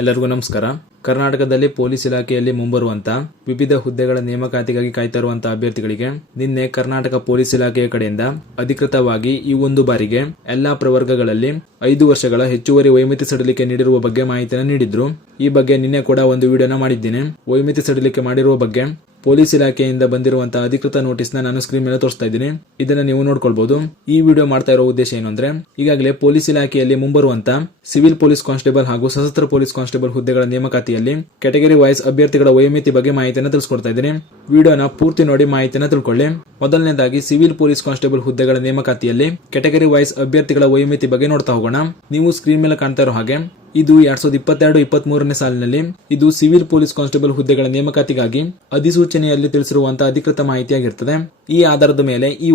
ಎಲ್ಲರಿಗೂ ನಮಸ್ಕಾರ. ಕರ್ನಾಟಕದಲ್ಲಿ ಪೊಲೀಸ್ ಇಲಾಖೆಯಲ್ಲಿ ಮುಂಬರುವಂತಹ ವಿವಿಧ ಹುದ್ದೆಗಳ ನೇಮಕಾತಿಗಾಗಿ ಕಾಯ್ತಾ ಇರುವಂತಹ ಅಭ್ಯರ್ಥಿಗಳಿಗೆ ನಿನ್ನೆ ಕರ್ನಾಟಕ ಪೊಲೀಸ್ ಇಲಾಖೆಯ ಕಡೆಯಿಂದ ಅಧಿಕೃತವಾಗಿ ಈ ಒಂದು ಬಾರಿಗೆ ಎಲ್ಲಾ ಪ್ರವರ್ಗಗಳಲ್ಲಿ 5 ವರ್ಷಗಳ ಹೆಚ್ಚುವರಿ ವಯೋಮಿತಿ ಸಡಿಲಿಕೆ ನೀಡಿರುವ ಬಗ್ಗೆ ಮಾಹಿತಿಯನ್ನು ನೀಡಿದ್ರು. ಈ ಬಗ್ಗೆ ನಿನ್ನೆ ಕೂಡ ಒಂದು ವಿಡಿಯೋನ ಮಾಡಿದ್ದೇನೆ. ವಯೋಮಿತಿ ಸಡಿಲಿಕೆ ಮಾಡಿರುವ ಬಗ್ಗೆ ಪೊಲೀಸ್ ಇಲಾಖೆಯಿಂದ ಬಂದಿರುವಂತಹ ಅಧಿಕೃತ ನೋಟಿಸ್ ನಾನು ಸ್ಕ್ರೀನ್ ಮೇಲೆ ತೋರಿಸ್ತಾ ಇದ್ದೀನಿ. ಇದನ್ನ ನೀವು ನೋಡ್ಕೊಳ್ಬಹುದು. ಈ ವಿಡಿಯೋ ಮಾಡ್ತಾ ಇರೋ ಉದ್ದೇಶ ಏನು ಅಂದ್ರೆ, ಈಗಾಗಲೇ ಪೊಲೀಸ್ ಇಲಾಖೆಯಲ್ಲಿ ಮುಂಬರುವಂತಹ ಸಿವಿಲ್ ಪೊಲೀಸ್ ಕಾನ್ಸ್ಟೇಬಲ್ ಹಾಗೂ ಸಶಸ್ತ್ರ ಪೊಲೀಸ್ ಕಾನ್ಸ್ಟೇಬಲ್ ಹುದ್ದೆಗಳ ನೇಮಕಾತಿಯಲ್ಲಿ ಕೆಟಗರಿ ವೈಸ್ ಅಭ್ಯರ್ಥಿಗಳ ವಯೋಮಿತಿ ಬಗ್ಗೆ ಮಾಹಿತಿಯನ್ನು ತಿಳಿಸ್ಕೊಡ್ತಾ ಇದ್ದೀನಿ. ವಿಡಿಯೋನ ಪೂರ್ತಿ ನೋಡಿ ಮಾಹಿತಿಯನ್ನು ತಿಳ್ಕೊಳ್ಳಿ. ಮೊದಲನೇದಾಗಿ ಸಿವಿಲ್ ಪೊಲೀಸ್ ಕಾನ್ಸ್ಟೇಬಲ್ ಹುದ್ದೆಗಳ ನೇಮಕಾತಿಯಲ್ಲಿ ಕೆಟಗರಿ ವೈಸ್ ಅಭ್ಯರ್ಥಿಗಳ ವಯೋಮಿತಿ ಬಗ್ಗೆ ನೋಡ್ತಾ ಹೋಗೋಣ. ನೀವು ಸ್ಕ್ರೀನ್ ಮೇಲೆ ಕಾಣ್ತಾ ಇರೋ ಹಾಗೆ ಇದು 2022-23ನೇ ಸಾಲಿನಲ್ಲಿ ಇದು ಸಿವಿಲ್ ಪೊಲೀಸ್ ಕಾನ್ಸ್ಟೇಬಲ್ ಹುದ್ದೆಗಳ ನೇಮಕಾತಿಗಾಗಿ ಅಧಿಸೂಚನೆಯಲ್ಲಿ ತಿಳಿಸಿರುವಂತಹ ಅಧಿಕೃತ ಮಾಹಿತಿಯಾಗಿರ್ತದೆ. ಈ ಆಧಾರದ ಮೇಲೆ ಈ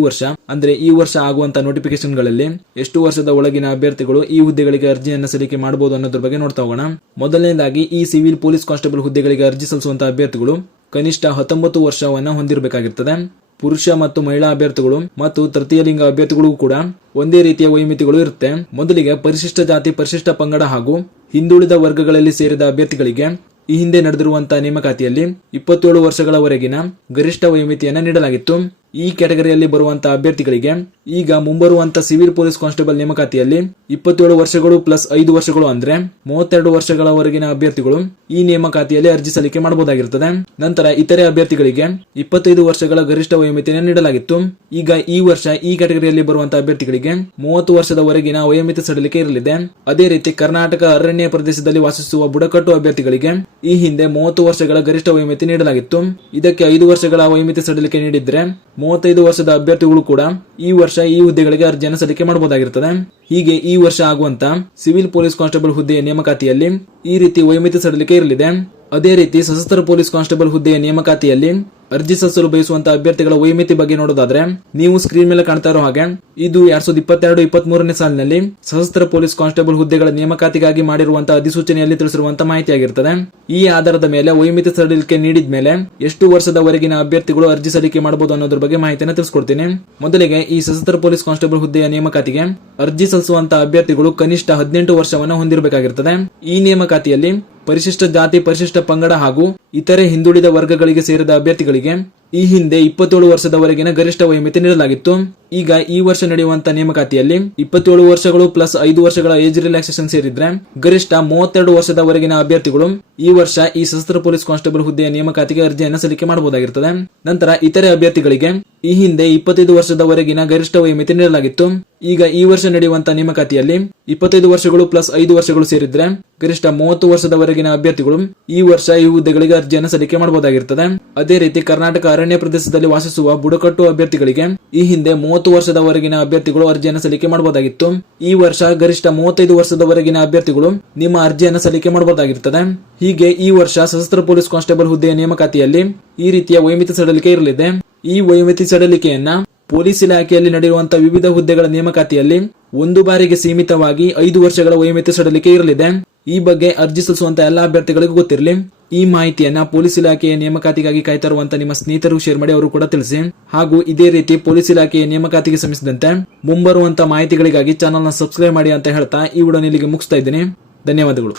ವರ್ಷ ಆಗುವಂತಹ ನೋಟಿಫಿಕೇಶನ್ಗಳಲ್ಲಿ ಎಷ್ಟು ವರ್ಷದ ಒಳಗಿನ ಅಭ್ಯರ್ಥಿಗಳು ಈ ಹುದ್ದೆಗಳಿಗೆ ಅರ್ಜಿಯನ್ನು ಸಲ್ಲಿಕೆ ಮಾಡಬಹುದು ಅನ್ನೋದ್ರ ಬಗ್ಗೆ ನೋಡ್ತಾ ಹೋಗೋಣ. ಮೊದಲನೇದಾಗಿ ಈ ಸಿವಿಲ್ ಪೊಲೀಸ್ ಕಾನ್ಸ್ಟೇಬಲ್ ಹುದ್ದೆಗಳಿಗೆ ಅರ್ಜಿ ಸಲ್ಲಿಸುವಂತಹ ಅಭ್ಯರ್ಥಿಗಳು ಕನಿಷ್ಠ 19 ವರ್ಷವನ್ನು ಹೊಂದಿರಬೇಕಾಗಿರ್ತದೆ. ಪುರುಷ ಮತ್ತು ಮಹಿಳಾ ಅಭ್ಯರ್ಥಿಗಳು ಮತ್ತು ತೃತೀಯ ಲಿಂಗ ಅಭ್ಯರ್ಥಿಗಳಿಗೂ ಕೂಡ ಒಂದೇ ರೀತಿಯ ವಯೋಮಿತಿಗಳು ಇರುತ್ತೆ. ಮೊದಲಿಗೆ ಪರಿಶಿಷ್ಟ ಜಾತಿ, ಪರಿಶಿಷ್ಟ ಪಂಗಡ ಹಾಗೂ ಹಿಂದುಳಿದ ವರ್ಗಗಳಲ್ಲಿ ಸೇರಿದ ಅಭ್ಯರ್ಥಿಗಳಿಗೆ ಈ ಹಿಂದೆ ನಡೆದಿರುವಂತಹ ನೇಮಕಾತಿಯಲ್ಲಿ 27 ವರ್ಷಗಳವರೆಗಿನ ಗರಿಷ್ಠ ವಯೋಮಿತಿಯನ್ನು ನೀಡಲಾಗಿತ್ತು. ಈ ಕ್ಯಾಟಗರಿಯಲ್ಲಿ ಬರುವಂತಹ ಅಭ್ಯರ್ಥಿಗಳಿಗೆ ಈಗ ಮುಂಬರುವಂತಹ ಸಿವಿಲ್ ಪೊಲೀಸ್ ಕಾನ್ಸ್ಟೇಬಲ್ ನೇಮಕಾತಿಯಲ್ಲಿ 27 ವರ್ಷಗಳು ಪ್ಲಸ್ 5 ವರ್ಷಗಳು ಅಂದ್ರೆ 32 ವರ್ಷಗಳವರೆಗಿನ ಅಭ್ಯರ್ಥಿಗಳು ಈ ನೇಮಕಾತಿಯಲ್ಲಿ ಅರ್ಜಿ ಸಲ್ಲಿಕೆ ಮಾಡಬಹುದಾಗಿರುತ್ತದೆ. ನಂತರ ಇತರೆ ಅಭ್ಯರ್ಥಿಗಳಿಗೆ 25 ವರ್ಷಗಳ ಗರಿಷ್ಠ ವಯೋಮಿತಿಯನ್ನು ನೀಡಲಾಗಿತ್ತು. ಈಗ ಈ ವರ್ಷ ಈ ಕ್ಯಾಟಗರಿಯಲ್ಲಿ ಬರುವಂತಹ ಅಭ್ಯರ್ಥಿಗಳಿಗೆ 30 ವರ್ಷದವರೆಗಿನ ವಯೋಮಿತಿ ಸಡಿಲಿಕೆ ಇರಲಿದೆ. ಅದೇ ರೀತಿ ಕರ್ನಾಟಕ ಅರಣ್ಯ ಪ್ರದೇಶದಲ್ಲಿ ವಾಸಿಸುವ ಬುಡಕಟ್ಟು ಅಭ್ಯರ್ಥಿಗಳಿಗೆ ಈ ಹಿಂದೆ 30 ವರ್ಷಗಳ ಗರಿಷ್ಠ ವಯೋಮಿತಿ ನೀಡಲಾಗಿತ್ತು. ಇದಕ್ಕೆ 5 ವರ್ಷಗಳ ವಯೋಮಿತಿ ಸಡಿಲಿಕೆ ನೀಡಿದ್ರೆ 35 ವರ್ಷದ ಅಭ್ಯರ್ಥಿಗಳು ಕೂಡ ಈ ವರ್ಷ ಈ ಹುದ್ದೆಗಳಿಗೆ ಅರ್ಜಿಯನ್ನು ಸಲ್ಲಿಕೆ ಮಾಡಬಹುದಾಗಿರುತ್ತದೆ. ಹೀಗೆ ಈ ವರ್ಷ ಆಗುವಂತ ಸಿವಿಲ್ ಪೊಲೀಸ್ ಕಾನ್ಸ್ಟೇಬಲ್ ಹುದ್ದೆಯ ನೇಮಕಾತಿಯಲ್ಲಿ ಈ ರೀತಿ ವಯೋಮಿತಿ ಸಡಿಲಿಕೆ ಇರಲಿದೆ. ಅದೇ ರೀತಿ ಸಶಸ್ತ್ರ ಪೊಲೀಸ್ ಕಾನ್ಸ್ಟೇಬಲ್ ಹುದ್ದೆಯ ನೇಮಕಾತಿಯಲ್ಲಿ ಅರ್ಜಿ ಸಲ್ಲಿಸಲು ಬಯಸುವಂತಹ ಅಭ್ಯರ್ಥಿಗಳ ವಯೋಮಿತಿ ಬಗ್ಗೆ ನೋಡೋದಾದ್ರೆ ನೀವು ಸ್ಕ್ರೀನ್ ಮೇಲೆ ಕಾಣ್ತಾ ಇರೋ ಹಾಗೆ ಇದು 2022-23ನೇ ಸಾಲಿನಲ್ಲಿ ಸಶಸ್ತ್ರ ಪೊಲೀಸ್ ಕಾನ್ಸ್ಟೇಬಲ್ ಹುದ್ದೆಗಳ ನೇಮಕಾತಿಗಾಗಿ ಮಾಡಿರುವಂತಹ ಅಧಿಸೂಚನೆಯಲ್ಲಿ ತಿಳಿಸಿರುವಂತಹ ಮಾಹಿತಿಯಾಗಿರ್ತದೆ. ಈ ಆಧಾರದ ಮೇಲೆ ವಯೋಮಿತಿ ಸಡಿಲಿಕೆ ನೀಡಿದ ಮೇಲೆ ಎಷ್ಟು ವರ್ಷದವರೆಗಿನ ಅಭ್ಯರ್ಥಿಗಳು ಅರ್ಜಿ ಸಲ್ಲಿಕೆ ಮಾಡಬಹುದು ಅನ್ನೋದ್ರ ಬಗ್ಗೆ ಮಾಹಿತಿಯನ್ನು ತಿಳಿಸ್ಕೊಡ್ತೀನಿ. ಮೊದಲಿಗೆ ಈ ಸಶಸ್ತ್ರ ಪೊಲೀಸ್ ಕಾನ್ಸ್ಟೇಬಲ್ ಹುದ್ದೆಯ ನೇಮಕಾತಿಗೆ ಅರ್ಜಿ ಸಲ್ಲಿಸುವಂತಹ ಅಭ್ಯರ್ಥಿಗಳು ಕನಿಷ್ಠ 18 ವರ್ಷವನ್ನು ಹೊಂದಿರಬೇಕಾಗಿರ್ತದೆ. ಈ ನೇಮಕಾತಿಯಲ್ಲಿ ಪರಿಶಿಷ್ಟ ಜಾತಿ, ಪರಿಶಿಷ್ಟ ಪಂಗಡ ಹಾಗೂ ಇತರೆ ಹಿಂದುಳಿದ ವರ್ಗಗಳಿಗೆ ಸೇರಿದ ಅಭ್ಯರ್ಥಿಗಳಿಗೆ ಈ ಹಿಂದೆ 27 ವರ್ಷದವರೆಗಿನ ಗರಿಷ್ಠ ವಯೋಮಿತಿ ನೀಡಲಾಗಿತ್ತು. ಈಗ ಈ ವರ್ಷ ನಡೆಯುವಂತಹ ನೇಮಕಾತಿಯಲ್ಲಿ 27 ವರ್ಷಗಳು ಪ್ಲಸ್ 5 ವರ್ಷಗಳ ಏಜ್ ರಿಲ್ಯಾಕ್ಸೇಷನ್ ಸೇರಿದ್ರೆ ಗರಿಷ್ಠ 32 ವರ್ಷದವರೆಗಿನ ಅಭ್ಯರ್ಥಿಗಳು ಈ ವರ್ಷ ಈ ಸಶಸ್ತ್ರ ಪೊಲೀಸ್ ಕಾನ್ಸ್ಟೇಬಲ್ ಹುದ್ದೆಯ ನೇಮಕಾತಿಗೆ ಅರ್ಜಿಯನ್ನು ಸಲ್ಲಿಕೆ ಮಾಡಬಹುದಾಗಿರುತ್ತದೆ. ನಂತರ ಇತರೆ ಅಭ್ಯರ್ಥಿಗಳಿಗೆ ಈ ಹಿಂದೆ 25 ವರ್ಷದವರೆಗಿನ ಗರಿಷ್ಠ ವಯೋಮಿತಿ ನೀಡಲಾಗಿತ್ತು. ಈಗ ಈ ವರ್ಷ ನಡೆಯುವಂತಹ ನೇಮಕಾತಿಯಲ್ಲಿ 25 ವರ್ಷಗಳು ಪ್ಲಸ್ 5 ವರ್ಷಗಳು ಸೇರಿದ್ರೆ ಗರಿಷ್ಠ 30 ವರ್ಷದವರೆಗಿನ ಅಭ್ಯರ್ಥಿಗಳು ಈ ವರ್ಷ ಈ ಹುದ್ದೆಗಳಿಗೆ ಅರ್ಜಿಯನ್ನು ಸಲ್ಲಿಕೆ ಮಾಡಬಹುದಾಗಿರುತ್ತದೆ. ಅದೇ ರೀತಿ ಕರ್ನಾಟಕ ಅರಣ್ಯ ಪ್ರದೇಶದಲ್ಲಿ ವಾಸಿಸುವ ಬುಡಕಟ್ಟು ಅಭ್ಯರ್ಥಿಗಳಿಗೆ ಈ ಹಿಂದೆ 30 ವರ್ಷದವರೆಗಿನ ಅಭ್ಯರ್ಥಿಗಳು ಅರ್ಜಿಯನ್ನು ಸಲ್ಲಿಕೆ ಮಾಡಬಹುದಾಗಿತ್ತು. ಈ ವರ್ಷ ಗರಿಷ್ಠ 35 ವರ್ಷದವರೆಗಿನ ಅಭ್ಯರ್ಥಿಗಳು ನಿಮ್ಮ ಅರ್ಜಿಯನ್ನು ಸಲ್ಲಿಕೆ ಮಾಡಬಹುದಾಗಿರುತ್ತದೆ. ಹೀಗೆ ಈ ವರ್ಷ ಸಶಸ್ತ್ರ ಪೊಲೀಸ್ ಕಾನ್ಸ್ಟೇಬಲ್ ಹುದ್ದೆಯ ನೇಮಕಾತಿಯಲ್ಲಿ ಈ ರೀತಿಯ ವಯೋಮಿತಿ ಸಡಿಲಿಕೆ ಇರಲಿದೆ. ಈ ವಯೋಮಿತಿ ಸಡಿಲಿಕೆಯನ್ನ ಪೊಲೀಸ್ ಇಲಾಖೆಯಲ್ಲಿ ನಡೆಯುವಂತಹ ವಿವಿಧ ಹುದ್ದೆಗಳ ನೇಮಕಾತಿಯಲ್ಲಿ ಒಂದು ಬಾರಿಗೆ ಸೀಮಿತವಾಗಿ 5 ವರ್ಷಗಳ ವಯೋಮಿತಿ ಸಡಿಲಿಕೆ ಇರಲಿದೆ. ಈ ಬಗ್ಗೆ ಅರ್ಜಿ ಸಲ್ಲಿಸುವಂತಹ ಎಲ್ಲಾ ಅಭ್ಯರ್ಥಿಗಳಿಗೂ ಗೊತ್ತಿರಲಿ. ಈ ಮಾಹಿತಿಯನ್ನ ಪೊಲೀಸ್ ಇಲಾಖೆಯ ನೇಮಕಾತಿಗಾಗಿ ಕಾಯ್ತಾ ಇರುವಂತಹ ನಿಮ್ಮ ಸ್ನೇಹಿತರು ಶೇರ್ ಮಾಡಿ, ಅವರು ಕೂಡ ತಿಳಿಸಿ. ಹಾಗೂ ಇದೇ ರೀತಿ ಪೊಲೀಸ್ ಇಲಾಖೆಯ ನೇಮಕಾತಿಗೆ ಸಂಬಂಧಿಸಿದಂತೆ ಮುಂಬರುವಂತಹ ಮಾಹಿತಿಗಳಿಗಾಗಿ ಚಾನೆಲ್ ನ ಸಬ್ಸ್ಕ್ರೈಬ್ ಮಾಡಿ ಅಂತ ಹೇಳ್ತಾ ಈ ವಿಡಿಯೋ ಇಲ್ಲಿಗೆ ಮುಗಿಸ್ತಾ ಇದ್ದೀನಿ. ಧನ್ಯವಾದಗಳು.